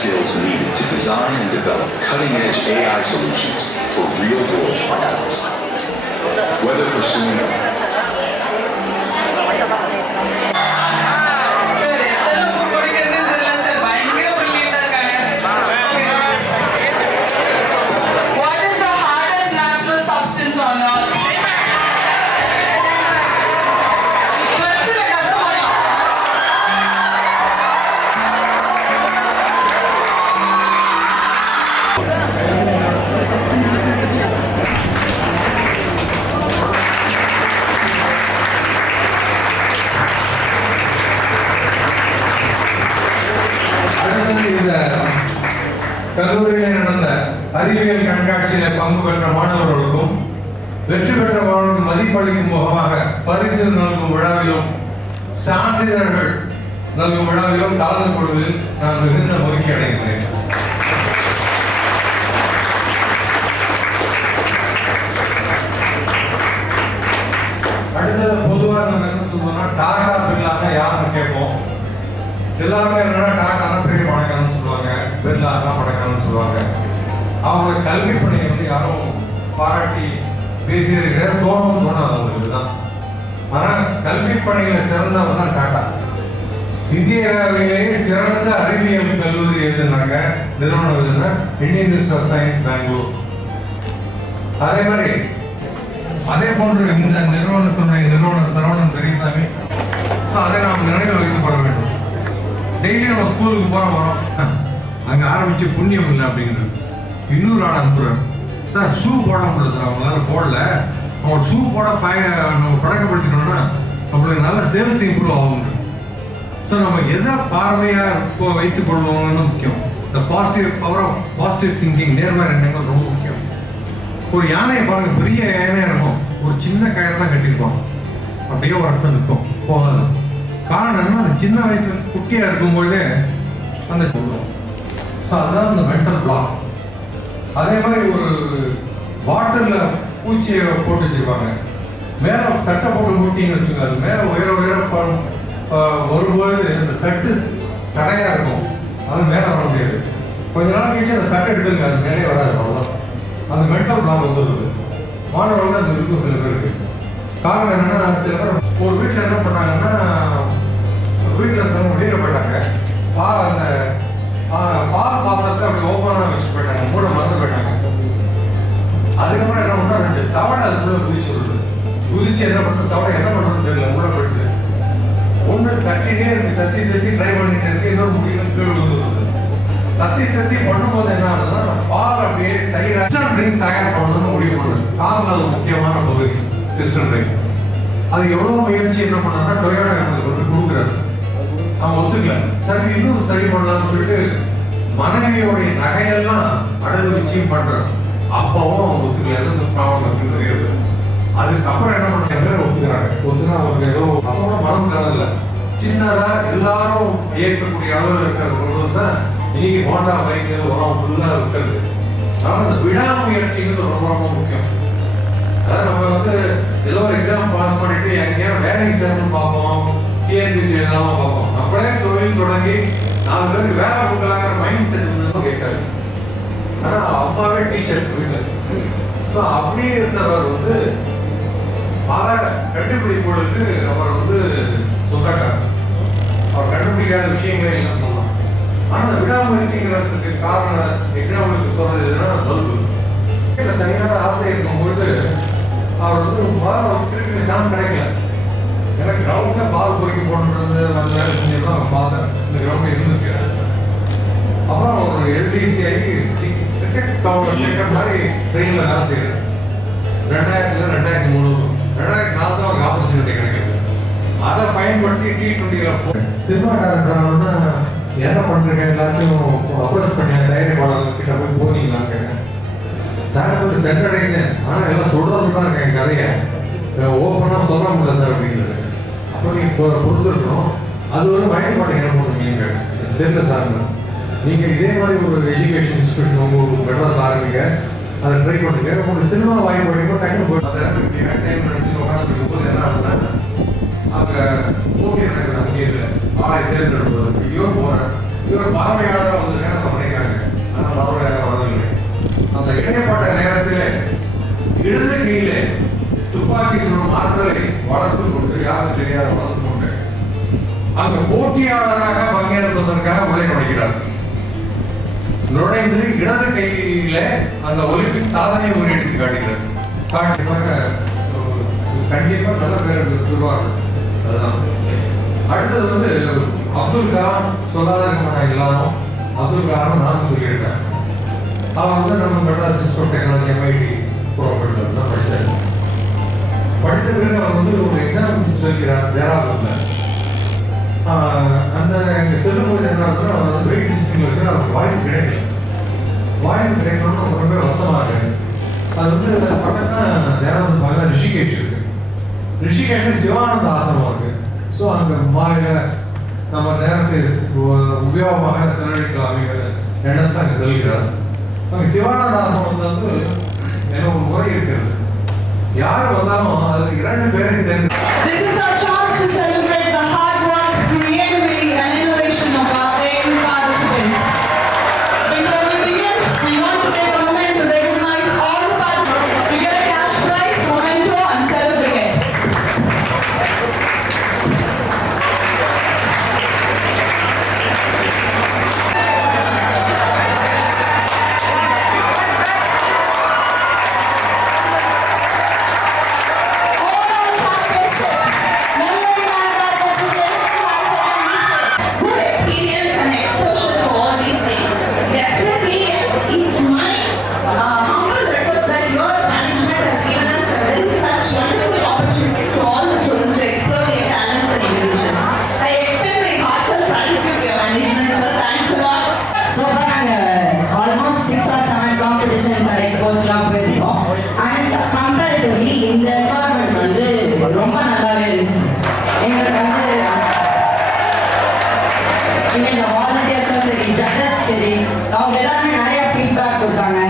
skills needed to design and develop cutting-edge AI solutions for real-world problems. Whether pursuing கல்லூரியில் நடந்த அறிவியல் கண்காட்சியில் பங்கு பெற்ற மாணவர்களுக்கும் வெற்றி பெற்ற மாணவர்களுக்கு மதிப்பளிக்கும் முகமாக பரிசு நல்கும் விழாவிலும் சான்றிதழ்கள் நல்கும் விழாவிலும் கலந்து கொள்வதில் நான் மிகுந்த மகிழ்ச்சி அடைகிறேன். அடுத்தது பொதுவாக நம்ம என்ன சொல்றோம்னா டாடா பிர்லாங்க யாருன்னு கேட்போம். எல்லாருமே என்னன்னா டாடானா பெரிய பணக்காரன்னு சொல்லுவாங்க, பிர்லானா பணக்காரன்னு சொல்லுவாங்க. அவங்க கல்வி பணியை வந்து யாரும் பாராட்டி பேசியிருக்கிற தோணவும் தோணாது அவங்களுக்கு தான். ஆனால் கல்வி பணிகளை சிறந்தவர் தான் டாடா. இந்தியாவிலேயே சிறந்த அறிவியல் கல்லூரி எதுனாங்க நிறுவனம் எதுனா Indian Institute of Science Bangalore. அதே போன்று இந்த நிறுவனத்துடைய நிறுவனர் சரவணன் பெரியசாமி, அதை நாம் நினைவில் வைத்துக் கொள்ள வேண்டும். டெய்லி நம்ம ஸ்கூலுக்கு வரோம், அங்கே ஆரம்பிச்சு புண்ணியம் இல்லை அப்படிங்கிறது. இன்னொரு ஆள் அனுப்புறாரு, சார் ஷூ போட முடியாது சார், அவங்களால போடல, அவங்க ஷூ போட நம்ம பழக்கப்படுத்தினோம்னா நம்மளுக்கு நல்ல சேல்ஸ் இம்ப்ரூவ் ஆகும். ஸோ நம்ம எதை பார்வையாக வைத்துக் கொள்வோம்னு முக்கியம். இந்த பாசிட்டிவ் திங்கிங், நேர்மறை எண்ணங்கள் ரொம்ப முக்கியம். ஒரு யானையை பாருங்க, பெரிய யானையா இருக்கும், ஒரு சின்ன கயிறு தான் கட்டிருப்போம், அப்படியே ஒரு அர்த்தம் இருக்கும் போகாது. காரணம் என்ன, அந்த சின்ன வயசுல குட்டியா இருக்கும்போதே அந்த சொல்லுவோம். ஸோ அதுதான் இந்த மென்டல் பிளாக். அதே மாதிரி ஒரு பாட்டில்ல பூச்சியை போட்டு வச்சிருப்பாங்க, மேல தட்டை போட்டு மூட்டின்னு வச்சுக்கோங்க, அது மேல உயர வரும்போது அந்த தட்டு தடையா இருக்கும், அது மேல வர முடியாது. கொஞ்ச நாள் கழிச்சு அந்த தட்டை எடுத்துங்க, அது மேலே வராது. அவ்வளோதான் அந்த மென்டல் பிளாக் வந்துடுது. மாணவர்கள் அது இருக்கும் சில பேருக்கு. காரணம் என்னன்னா, சில பேர் ஒரு வீட்டில் என்ன பண்ணாங்கன்னா, வீட்டில் இருந்தவங்க வெளியில போயிட்டாங்க, அந்த பால் பாத்திரத்தை அப்படி ஓப்பனாக வச்சு போயிட்டாங்க, மூட மறந்து போயிட்டாங்க. அதுக்கப்புறம் என்ன பண்ணா, 2 தவணை அதுக்குள்ள குதிச்சு விடுது. குதிச்சு என்ன பண்ணுறது, தவணை என்ன பண்ணுறதுன்னு தெரியல, மூட போயிடுது. ஒன்று தட்டினே இருக்கு, தத்தி ட்ரை பண்ணிட்டு இருக்கு, இன்னொரு முடியல கீழே விழுந்துருது. தத்தி பண்ணும்போது என்ன ஆகுதுன்னா, பால் அப்படியே தயிர் ட்ரிங்க் தயார் பண்ணணும்னு முடிவு பண்ணுறது. காரணம் அது முக்கியமான பகுதி கிறிஸ்டன் ட்ரிங்க். அது எவ்வளோ முயற்சி என்ன பண்ணாங்கன்னா, டொயோட்டா கொண்டு கொடுக்குறாரு, அவன் ஒத்துக்கல. சரி இன்னும் சரி பண்ணலாம்னு சொல்லிட்டு மனைவியோடைய நகையெல்லாம் அடகு வச்சியும் பண்றாரு. அப்பவும் அவன் ஒத்துக்கல, தெரியாது. அதுக்கப்புறம் என்ன பண்ண பேர் ஒத்துக்கிறாங்க. ஒத்துனா அவருக்கு ஏதோ அப்போ மனம் தரதில்லை. சின்னதா எல்லாரும் இயக்கக்கூடிய அளவில் இருக்கிறது தான் இன்னைக்கு ஹோண்டா பைக் உரம் ஃபுல்லா இருக்கிறது. அதனால இந்த விடாமுயற்சிங்கிறது ரொம்ப ரொம்ப முக்கியம். அதாவது நம்ம வந்து ஏதோ ஒரு எக்ஸாம் பாஸ் பண்ணிட்டு எங்கேயா வேலைக்கு சேர்ந்து பார்ப்போம், டிஎன்பிசி எழுதாம பார்ப்போம். நம்மளே தொழில் தொடங்கி 4 பேருக்கு வேலை கொடுக்கலாங்கிற மைண்ட் செட் வந்து கேட்காது. ஆனா அம்மாவே டீச்சர் வீட்டில். ஸோ அப்படியே இருந்தவர் வந்து பல கண்டுபிடிப்புகளுக்கு அவர் வந்து சொந்தக்காரர். அவர் கண்டுபிடிக்காத விஷயங்களே என்ன சொல்லலாம். ஆனால் விடாமுயற்சிங்கிறதுக்கு காரணம் எக்ஸாம்பிளுக்கு சொல்றது எதுனா பல்பு. தனியாக ஆசை இருக்கும்போது அவர் வந்து திருப்பி சான்ஸ் கிடைக்கல. எனக்கு கிரவுண்ட்ல பால் பொறுக்கி போடுறது அந்த வேலை செஞ்சுதான் அவன் பார்த்தேன். இந்த கிரவுண்ட் இருந்திருக்கிறேன். அப்புறம் ஒரு எல்டிசிஐ டிக்கெட் கவுண்டர் டிக்கெட் மாதிரி ட்ரெயினில் வேலை செய்யறேன். 2000 2003 2004 தான் ஒரு ஆப்பர்ச்சுனிட்டி கிடைக்குது. அதை பயன்படுத்தி T20 சினிமா டேரக்டர்னா என்ன பண்றீங்க, எல்லாத்தையும் அப்ரோச் பண்ணி தயாரிப்பாளர்கிட்ட போய் போனீங்களான்னு கேட்டேன். டேரக்டர் சென்றடைங்க, ஆனால் எல்லாம் சொல்றது தான் இருக்கேன், கதையை ஓப்பனாக சொல்ல முடியல சார் அப்படிங்கிறது. அப்போ நீங்கள் கொடுத்துருக்கணும், அது வந்து பயன்பாடு என்ன பண்ணுவீங்க தெரியல சார். நீங்கள் இதே மாதிரி ஒரு எஜுகேஷன் இன்ஸ்டியூஷன் உங்களுக்கு மெட்ராஸ் ஆரம்பிங்க, அதை ட்ரை பண்ணுங்க. உங்களுக்கு சினிமா வாய்ப்பு வரைக்கும் டைம் போயிட்டு டைம் நினச்சி உட்காந்து போது என்ன ஆகுதுன்னா, அங்கே போட்டி நடக்குது, அங்கே இல்லை ஆளை தேர்ந்தெடுப்பதற்கு இவர் போகிறேன், இவர் பார்வையாளராக வந்து மறுபடியும் நேரம் வரவில்லை. அந்த இடைப்பட்ட நேரத்திலே இடது கையிலே துப்பாக்கி சுடும் ஆற்றலை வளர்த்துக் கொண்டு, யாரும் தெரியாத வளர்த்துக் கொண்டு அங்கு போட்டியாளராக பங்கேற்பதற்காக உள்ளே நுழைகிறார். நுழைந்து இடது கையில அந்த ஒலிம்பிக் சாதனை முறியடித்து காட்டுகிறார். கண்டிப்பா நல்ல பேர் பெறுவார்கள். அதுதான். அடுத்தது வந்து அப்துல் கலாம் சொல்லாத இருக்க மாட்டாங்க எல்லாரும். அப்துல் கலாம் நான் சொல்லியிருக்கேன். அவர் வந்து நம்ம Madras Institute of Technology MIT புறப்பட்டு தான் படித்தார். படித்த பிறகு அவர் வந்து ஒரு எக்ஸாம் சொல்கிறார் தேராதூர்ல. அந்த எங்கள் செல்லும்போது என்ன அவர் வந்து வெயிட் லிஸ்டிங் வச்சு அவருக்கு வாய்ப்பு கிடைக்கல. வாய்ப்பு கிடைக்கணும்னு ரொம்ப வருத்தமாக இருக்கு. அது வந்து பக்கத்துல தேராதூர் பக்கத்தில் ரிஷிகேஷ் இருக்கு. ரிஷிகேஷ் சிவானந்த ஆசிரமம் இருக்கு. ஸோ அங்கே மாலையில நம்ம நேரத்தை உபயோகமாக செலவழிக்கலாமே எண்ணத்தை அங்கே செல்கிறார். அங்கே சிவானந்த ஆசிரமத்தில் வந்து என்ன ஒரு முறை இருக்கிறது. யார் வந்தாலும் அதில் 2 பேரை தேர்ந்து. This is our chance to celebrate the hard work, creativity and innovation of our 8 participants. Before we begin, we want to take a moment to recognize all the participants. We get a cash prize, memento and certificate. அவங்க எல்லாருமே நிறைய feedback கொடுத்தாங்க.